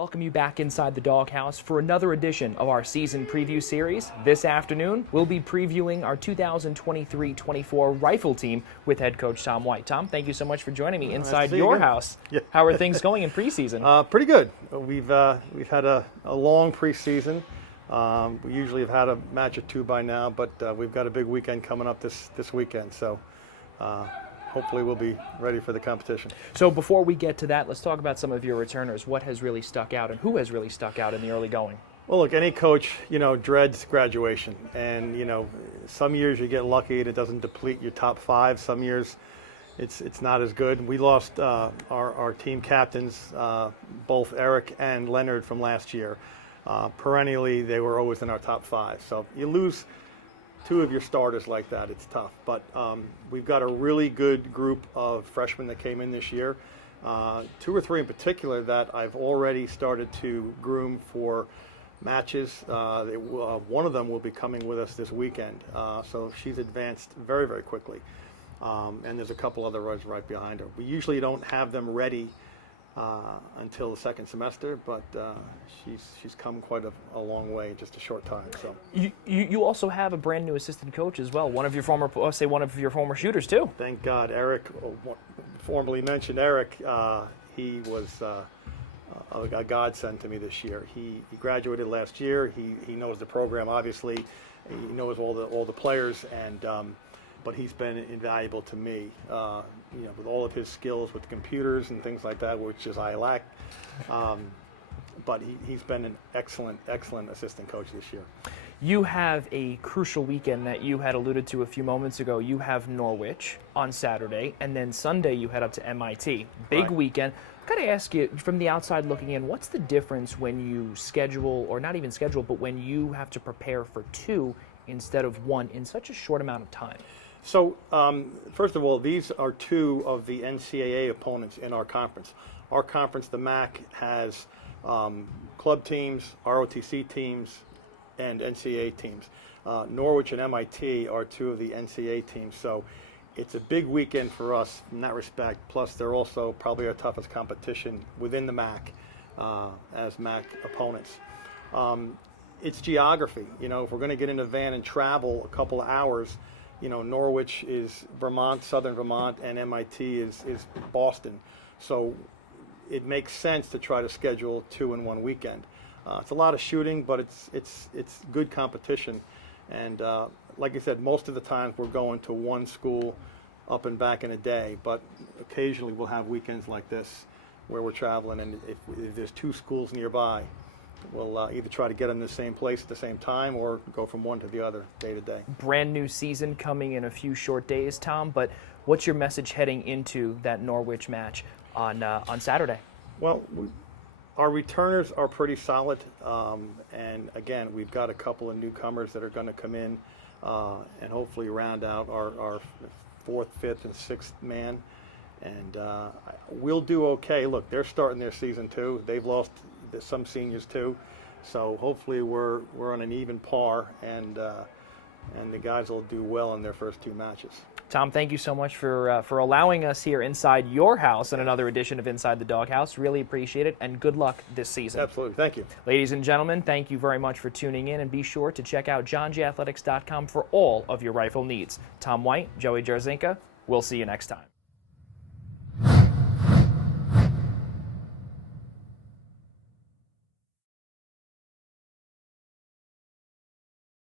welcome you back inside the Doghouse for another edition of our season preview series. This afternoon, we'll be previewing our 2023-24 rifle team with head coach Tom White. Tom, thank you so much for joining me inside your house. Yeah. How are things going in preseason? Pretty good. We've had a long preseason. We usually have had a match or two by now, but we've got a big weekend coming up this weekend. So hopefully we'll be ready for the competition. So before we get to that, let's talk about some of your returners. What has really stuck out and who has really stuck out in the early going? Well, look, any coach, dreads graduation. And, some years you get lucky and it doesn't deplete your top five. Some years it's not as good. We lost our team captains, both Eric and Leonard from last year. Perennially, they were always in our top five. So you lose two of your starters like that, it's tough. But we've got a really good group of freshmen that came in this year. Two or three in particular that I've already started to groom for matches. One of them will be coming with us this weekend. So she's advanced very, very quickly. And there's a couple other runs right behind her. We usually don't have them ready until the second semester, but she's come quite a long way in just a short time. So you also have a brand new assistant coach as well. One of your former shooters too. Thank God, Eric, formerly mentioned Eric. He was a godsend to me this year. He graduated last year. He knows the program obviously. He knows all the players and. But he's been invaluable to me, with all of his skills with computers and things like that, which is I lack. But he's been an excellent assistant coach this year. You have a crucial weekend that you had alluded to a few moments ago. You have Norwich on Saturday, and then Sunday you head up to MIT. Big Right. weekend. I've got to ask you, from the outside looking in, what's the difference when you schedule, or not even schedule, but when you have to prepare for two instead of one in such a short amount of time? So, first of all, these are two of the NCAA opponents in our conference. Our conference, the MAC, has club teams, ROTC teams, and NCAA teams. Norwich and MIT are two of the NCAA teams. So it's a big weekend for us in that respect. Plus, they're also probably our toughest competition within the MAC as MAC opponents. It's geography. If we're going to get in a van and travel a couple of hours, Norwich is Vermont, southern Vermont, and MIT is Boston. So it makes sense to try to schedule two in one weekend. It's a lot of shooting, but it's good competition. And like I said, most of the times we're going to one school up and back in a day, but occasionally we'll have weekends like this where we're traveling, and if there's two schools nearby, we'll either try to get them in the same place at the same time or go from one to the other day to day. Brand new season coming in a few short days, Tom, but what's your message heading into that Norwich match on Saturday? Well, our returners are pretty solid, and again, we've got a couple of newcomers that are going to come in and hopefully round out our fourth, fifth, and sixth man, and we'll do okay. Look, they're starting their season too. They've lost some seniors too, so hopefully we're on an even par, and the guys will do well in their first two matches. Tom, thank you so much for allowing us here inside your house in another edition of Inside the Doghouse. Really appreciate it, and good luck this season. Absolutely, thank you. Ladies and gentlemen, thank you very much for tuning in, and be sure to check out johnjathletics.com for all of your rifle needs. Tom White, Joey Jarzynka, we'll see you next time.